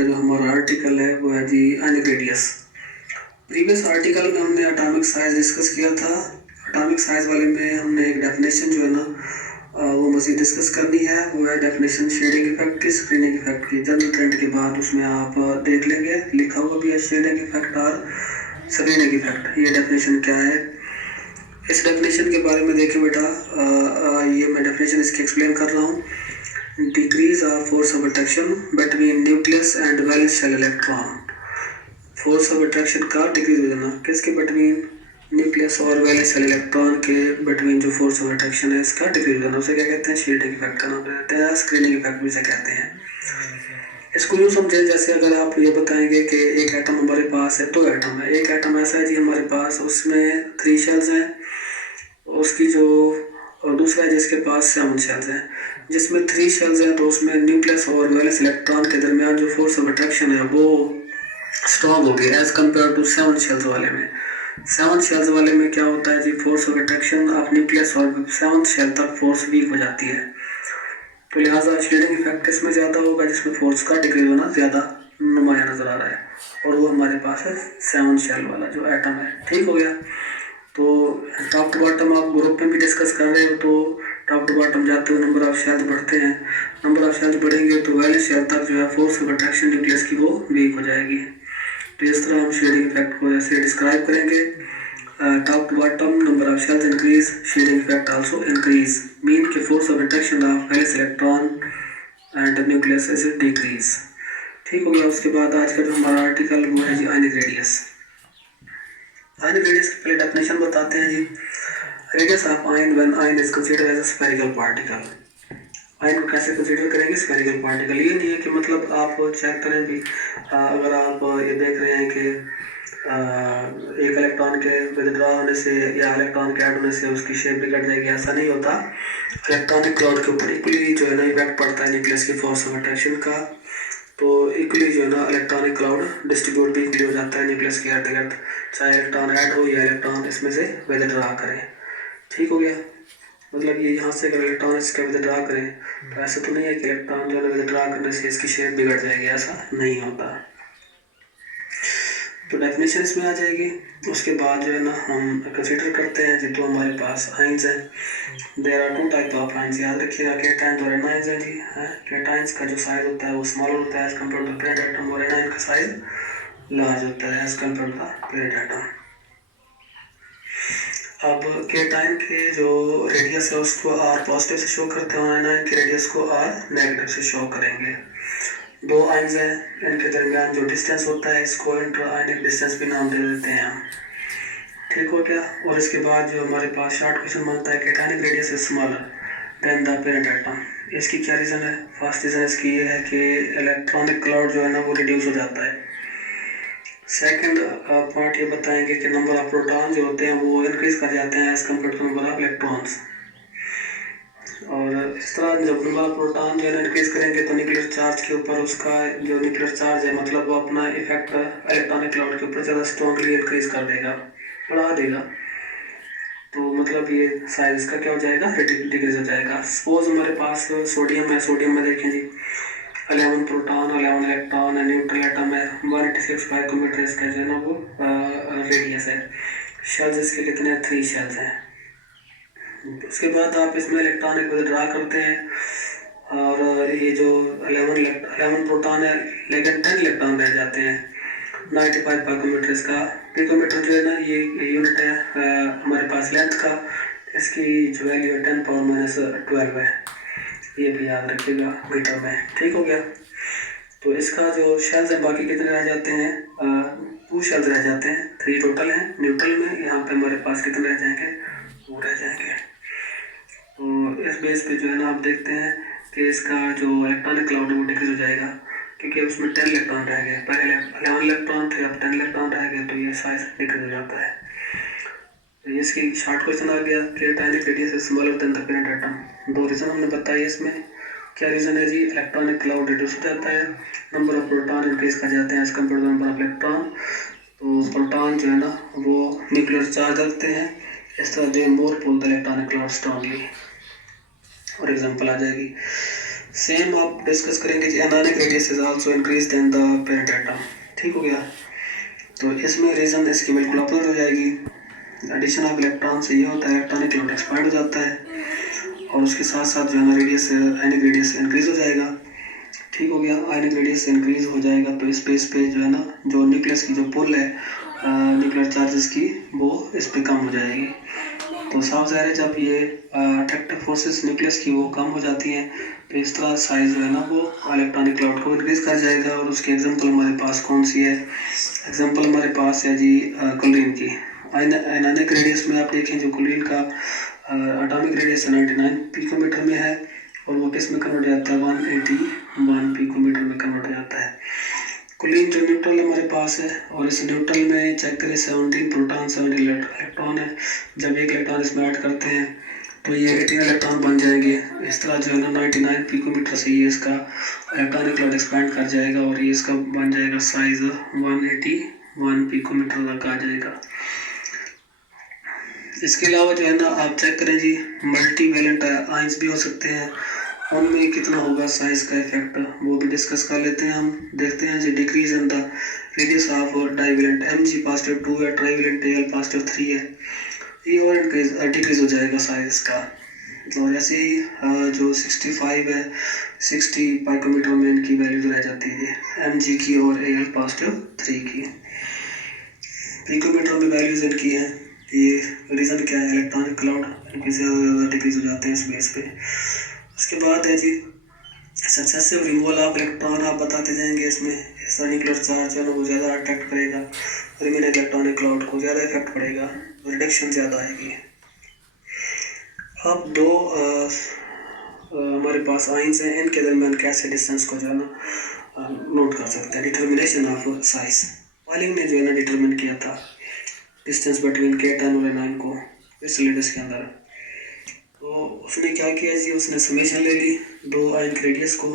का जो हमारा आर्टिकल है वो है जी आयनिक रेडियस। प्रीवियस आर्टिकल में हमने एटॉमिक साइज डिस्कस किया था। एटॉमिक साइज वाले में हमने एक डेफिनेशन जो है ना वो मज़ीद डिस्कस करनी है। वो है डेफिनेशन शेडिंग इफेक्ट की, स्क्रीनिंग इफेक्ट की। जनरल ट्रेंड के बाद उसमें आप देख लेंगे, लिखा हुआ भी है शेडिंग इफेक्ट और स्क्रीनिंग इफेक्ट। ये डेफिनेशन क्या है, इस डेफिनेशन के बारे में देखिए बेटा। ये मैं डेफिनेशन इसकी एक्सप्लेन कर रहा हूँ। Decrease of force of attraction between nucleus and valence shell electron. Force of attraction का डिक्रीज हो जाना किसके बिटवीन, न्यूक्लियस और वैलेंस शेल इलेक्ट्रॉन के बिटवीन जो फोर्स ऑफ अट्रैक्शन है इसका डिक्रीज हो जाना, उसे क्या कहते हैं, शेडिंग इफेक्ट का नाम देते हैं, स्क्रीनिंग इफेक्ट भी से कहते हैं। इसको यूँ समझें जैसे अगर आप ये बताएंगे कि एक एटम हमारे पास है, दो एटम है। एक एटम ऐसा है जी हमारे पास, उसमें 3 शेल्स हैं। उसकी जो दूसरा है जिसके पास 7 शेल्स हैं। जिसमें 3 शेल्स हैं तो उसमें न्यूक्लियस और वैलेंस इलेक्ट्रॉन के दरमियान जो फोर्स ऑफ अट्रैक्शन है वो स्ट्रॉन्ग होगी एज कम्पेयर टू 7 शेल्स वाले में। 7 शेल्स वाले में क्या होता है जी, force of attraction of nucleus और 7 शेल तक फोर्स वीक हो जाती है। तो लिहाजा शेडिंग इफेक्ट किसमें ज़्यादा होगा, जिसमें फोर्स का डिक्रीज होना ज़्यादा नुमाया नज़र आ रहा है, और वो हमारे पास है 7 शेल वाला जो एटम है। ठीक हो गया। तो टॉप टू बॉटम आप ग्रुप में भी डिस्कस कर रहे हो, तो टॉप टू बॉटम जाते हुए नंबर ऑफ शेल्स बढ़ते हैं। नंबर ऑफ शेल्स बढ़ेंगे तो वैलेंस शेल तक जो है फोर्स ऑफ अट्रैक्शन न्यूक्लियस की वो वीक हो जाएगी। तो इस तरह हम शेडिंग इफेक्ट को ऐसे डिस्क्राइब करेंगे। Top to bottom number of shells increase, shielding effect also increase, mean के force of attraction of valence electron and nucleus is decrease. ठीक हो गया। उसके बाद आज का जो हमारा आर्टिकल वो है जी आयनिक रेडियस। आयनिक रेडियस की पहले डेफिनेशन बताते हैं जी। Radius of ion when ion is considered as a spherical particle. Ion को कैसे कंसीडर करेंगे, स्फेरिकल पार्टिकल। ये नहीं है कि मतलब आप चेक करें भी, अगर आप ये देख रहे हैं कि एक इलेक्ट्रॉन के विथड्रॉ होने से या इलेक्ट्रॉन के ऐड होने से उसकी शेप बिगड़ जाएगी, ऐसा नहीं होता। इलेक्ट्रॉनिक क्लाउड के ऊपर इक्वली जो है ना इफेक्ट पड़ता है न्यूक्लियस की फोर्स ऑफ अट्रैक्शन का। तो इक्वली जो है ना इलेक्ट्रॉनिक क्लाउड डिस्ट्रीब्यूट भी इक्वली हो जाता है न्यूक्लियस के इर्द गिर्द, चाहे इलेक्ट्रॉन ऐड हो या इलेक्ट्रॉन इसमें से विथड्रॉ करें। ठीक हो गया। मतलब ये यहाँ से अगर इलेक्ट्रॉन इसका विथड्रॉ करें तो ऐसा तो नहीं है कि इलेक्ट्रॉन जो है विथड्रॉ करने से इसकी शेप बिगड़ जाएगी, ऐसा नहीं होता। तो डेफिनेशन इसमें आ जाएगी। उसके बाद जो है ना हम कंसीडर करते हैं जितना हमारे पास आइंस हैं। There are 2 type of ions, याद रखिएगा, केटाइंस और एनाइंस है जी। केटाइंस का जो साइज होता है वो स्मॉल होता है as compare to parent atom, और एनाइन का साइज लार्ज होता है as compare to parent atom. अब केटाइन के जो रेडियस है उसको आर पॉजिटिव से शो करते हैं, एनाइन के रेडियस को आर नेगेटिव से शो करेंगे। 2 आयंस हैं, इनके दरमियान जो डिस्टेंस होता है इसको इंटर आयनिक डिस्टेंस भी नाम दे देते हैं हम। ठीक हो गया। और इसके बाद जो हमारे पास शॉर्ट क्वेश्चन बनता है, केटाइनिक radius is smaller than the parent atom. इसकी क्या रीज़न है? फर्स्ट रीज़न इसकी ये है कि इलेक्ट्रॉनिक क्लाउड जो है ना वो रिड्यूस हो जाता है। सेकंड पार्ट ये बताएंगे कि नंबर ऑफ प्रोटॉन जो होते हैं वो इंक्रीज कर जाते हैं as compare to number of electrons. और इस तरह जब नंबर ऑफ प्रोटॉन जो है इंक्रीज करेंगे तो न्यूक्लियर चार्ज के ऊपर उसका जो न्यूक्लियर चार्ज है मतलब वो अपना इफेक्ट इलेक्ट्रॉनिक क्लाउड के ऊपर ज़्यादा स्ट्रॉन्गली इंक्रीज कर देगा, बढ़ा देगा। तो मतलब ये साइज इसका क्या हो जाएगा, डिक्रीज हो जाएगा। सपोज हमारे पास सोडियम है, सोडियम में देखें जी 11 प्रोटॉन 11 इलेक्ट्रॉन है, न्यूट्रल एटम है, 186 पाइकोमीटर इसका जो है ना वो रेडियस है। शेल्स इसके कितने हैं, 3 शेल्स हैं। उसके बाद आप इसमें इलेक्ट्रॉनिक विथड्रॉ करते हैं और ये जो 11 प्रोटॉन है लेकिन 10 इलेक्ट्रॉन रह जाते हैं। 95 पाइकोमीटर इसका, पिकोमीटर जो है ना ये यूनिट है हमारे पास लेंथ का, इसकी जो वैल्यू है 10⁻⁻12 है, ये भी याद रखिएगा मीटर में। ठीक हो गया। तो इसका जो शेल्स है बाकी कितने रह जाते हैं, 2 शेल्स रह जाते हैं, 3 टोटल हैं न्यूट्रल में। यहाँ पे हमारे पास कितने रह जाएंगे, 2 रह जाएंगे। तो इस बेस पे जो है ना आप देखते हैं कि इसका जो इलेक्ट्रॉनिक क्लाउड है वो डिक्रीज हो जाएगा क्योंकि उसमें 10 इलेक्ट्रॉन रह गए। पहले 11 इलेक्ट्रॉन थे, अब 10 इलेक्ट्रॉन रह गए, तो ये साइज डिक्रीज हो जाता है। तो इसकी शॉर्ट क्वेश्चन आ गया कि केटाइनिक radius is smaller than the parent atom. 2 reason हमने बताया इसमें। क्या रीज़न है जी, इलेक्ट्रॉनिक क्लाउड रिड्यूस हो जाता है, नंबर ऑफ प्रोटॉन इंक्रीज कर जाते हैं as compare to number of electron. तो प्रोटॉन जो है ना वो न्यूक्लियर चार्ज रखते हैं, इस तरह they more pull the electronic cloud strongly. और एग्जांपल आ जाएगी सेम आप डिस्कस करेंगे जी anionic radius is also increase than the parent atom. ठीक हो गया। तो इसमें रीजन इसकी बिल्कुल अपोजिट हो जाएगी। एडिशन ऑफ इलेक्ट्रॉन से ये होता है इलेक्ट्रॉनिक लोड एक्सपांड हो जाता है और उसके साथ साथ जो है ना रेडियस आयनिक रेडियस इंक्रीज हो जाएगा। ठीक हो गया। आयनिक रेडियस इंक्रीज हो जाएगा तो स्पेस पे जो है ना जो न्यूक्लियस की जो पुल है न्यूक्लियर चार्जेस की वो इस पे कम हो जाएगी। तो साफ ज़ाहिर है जब ये अट्रैक्टिव फोर्सेस न्यूक्लियस की वो कम हो जाती हैं तो इस तरह साइज जो है ना वो इलेक्ट्रॉनिक क्लाउड को इंक्रीज कर जाएगा। और उसकी एग्जांपल हमारे पास कौन सी है? एग्जांपल हमारे पास है जी क्लोरीन की। आयनिक रेडियस में आप देखें जो क्लोरीन का एटॉमिक रेडियस 99 पिकोमीटर में है और वो किस में कन्वर्ट हो जाता है 181 पिकोमीटर में कन्वर्ट हो जाता है। क्लोरीन जो न्यूट्रल हमारे पास है और इस न्यूट्रल में चेक करें 17 प्रोटॉन 17 इलेक्ट्रॉन है। जब एक इलेक्ट्रॉन इसमें ऐड करते हैं तो ये 18 इलेक्ट्रॉन बन जाएंगे। इस तरह जो है ना 99 पिकोमीटर से ये इसका इलेक्ट्रॉनिक लोड एक्सपैंड कर जाएगा और ये इसका बन जाएगा साइज 181 पिकोमीटर तक आ जाएगा। इसके अलावा जो है ना आप चेक करें जी मल्टी वैलेंट आयंस भी हो सकते हैं, उनमें कितना होगा साइज का इफेक्ट वो भी डिस्कस कर लेते हैं। हम देखते हैं जी decrease in the radius of divalent Mg positive 2 है, ट्राइवेलेंट Al पॉजिटिव 3 है, ये और डिक्रीज हो जाएगा साइज का। और ऐसे ही जो 65 है 60 पाइकोमीटर में इनकी वैल्यूज रह जाती है Mg की और Al पॉजिटिव 3 की। पिकोमीटर में वैल्यूज इनकी हैं। ये रीज़न क्या है? इलेक्ट्रॉनिक क्लाउड इनकी ज़्यादा डिक्रीज हो जाते हैं इस बेस पे। उसके बाद है जी सक्सेसिव रिमूवल ऑफ इलेक्ट्रॉन आप बताते जाएंगे। इसमें इसका न्यूक्लियर चार्ज है वो ज़्यादा अट्रैक्ट करेगा, रिमेनिंग इलेक्ट्रॉनिक क्लाउड को ज़्यादा इफेक्ट पड़ेगा, रिडक्शन ज़्यादा आएगी। अब दो हमारे पास आयंस हैं, इनके दरमियान कैसे डिस्टेंस को जो है ना नोट कर सकते हैं। डिटर्मिनेशन ऑफ साइज पॉलिंग ने जो है ना डिटर्मिन किया था डिस्टेंस बिटवीन K10 और N9 को इस सिलेबस के अंदर। तो उसने क्या किया जी उसने समेशन ले ली दो आयनिक रेडियस को,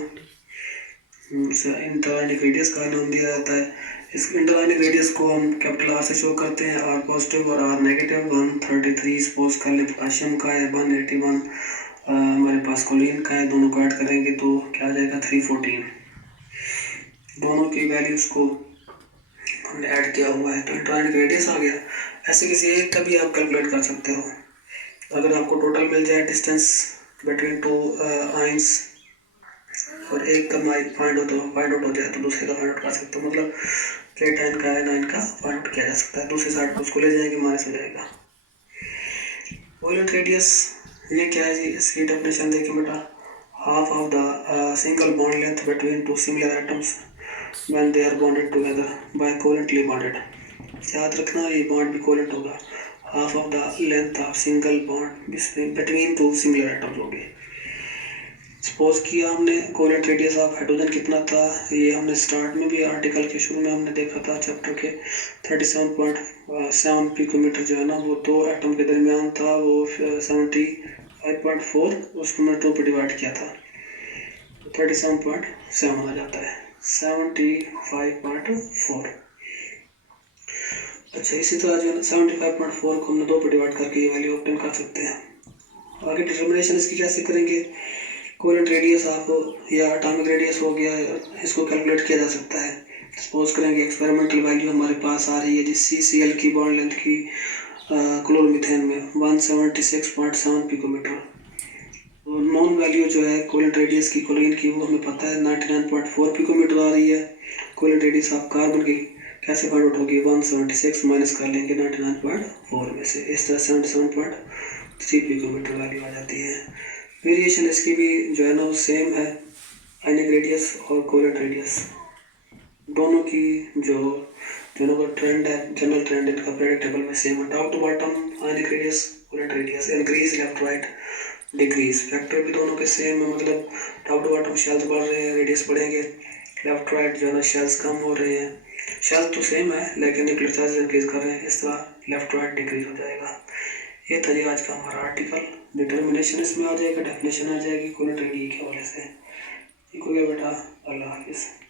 इंटर आयनिक रेडियस का नाम दिया जाता है। इस इंटर आयनिक रेडियस को हम कैपिटल R से शो करते हैं, R पॉजिटिव और R नेगेटिव। 133 सपोज कर ले पोटेशियम का है, 181 हमारे पास क्लोरीन का है, दोनों को ऐड करेंगे तो क्या आ जाएगा 314। दोनों की वैल्यूज़ को हमने ऐड किया हुआ है तो इंटर आयनिक रेडियस आ गया। ऐसे किसी एक का भी आप कैलकुलेट कर सकते हो। अगर आपको टोटल मिल जाए डिस्टेंस बिटवीन टू आयंस और एक का फाइंड आउट हो जाए तो दूसरे का फाइंड आउट कर सकते हो। मतलब K10 का है 9 का फाइंड आउट किया जा सकता है। दूसरी साइड पर उसको ले जाएंगे माइनस हो जाएगा। कोवेलेंट रेडियस ये क्या है जी? इसकी डेफिनेशन देखिए बेटा, half of the single bond length between two similar atoms when they are bonded together by covalently bonded. याद रखना ये बॉन्ड भी कोवेलेंट होगा। Half of the length of single bond between two similar atoms हो गए। Suppose किया हमने covalent radius of hydrogen कितना था, ये हमने स्टार्ट में भी आर्टिकल के शुरू में हमने देखा था चैप्टर के 37.7 पिकोमीटर जो है ना वो दो एटम के दरमियान था, वो 75.4 उसको हमने 2 पे डिवाइड किया था तो 37.7 आ जाता है 75.4। अच्छा इसी तरह जो है 75.4 को हमने 2 पे डिवाइड करके ये वैल्यू ऑब्टेन कर सकते हैं। आगे डिटर्मिनेशन इसकी कैसे करेंगे? कोवेलेंट रेडियस आप या एटॉमिक रेडियस हो गया इसको कैलकुलेट किया जा सकता है। सपोज करेंगे एक्सपेरिमेंटल वैल्यू हमारे पास आ रही है जिस CCl की बॉन्ड लेंथ की क्लोरोमीथेन में 176.7 पिकोमीटर। नॉन वैल्यू जो है कोवेलेंट रेडियस की क्लोरीन की वो हमें पता है 99.4 पिकोमीटर आ रही है। कोवेलेंट रेडियस ऑफ कार्बन की कैसे फाइंड आउट होगी? 176 माइनस कर लेंगे 99.4 में से, इस तरह 77.3 पिकोमीटर वैल्यू आ जाती है। वेरिएशन इसकी भी जो है ना वो सेम है, आयनिक रेडियस और कोवेलेंट रेडियस दोनों की जो दोनों का ट्रेंड है, जनरल ट्रेंड इनका प्रेडिक्टेबल में सेम है। Top to bottom ionic radius covalent radius increase left right decrease, factor भी दोनों के सेम है। मतलब टॉप टू बॉटम शेल्स बढ़ रहे हैं रेडियस बढ़ेंगे, लेफ्ट राइट जो है ना शेल्स कम हो रहे हैं। शेल्स तो सेम है लेकिन न्यूक्लियर चार्ज इंक्रीज कर रहे हैं, इस तरह लेफ्ट राइट डिक्रीज हो जाएगा। ये था जी आज का हमारा आर्टिकल। डिटर्मिनेशन इसमें आ जाएगा, डेफिनेशन आ जाएगी कोवेलेंट रेडियस के हवाले से। ठीक हो गया बेटा, अल्लाह हाफिज़।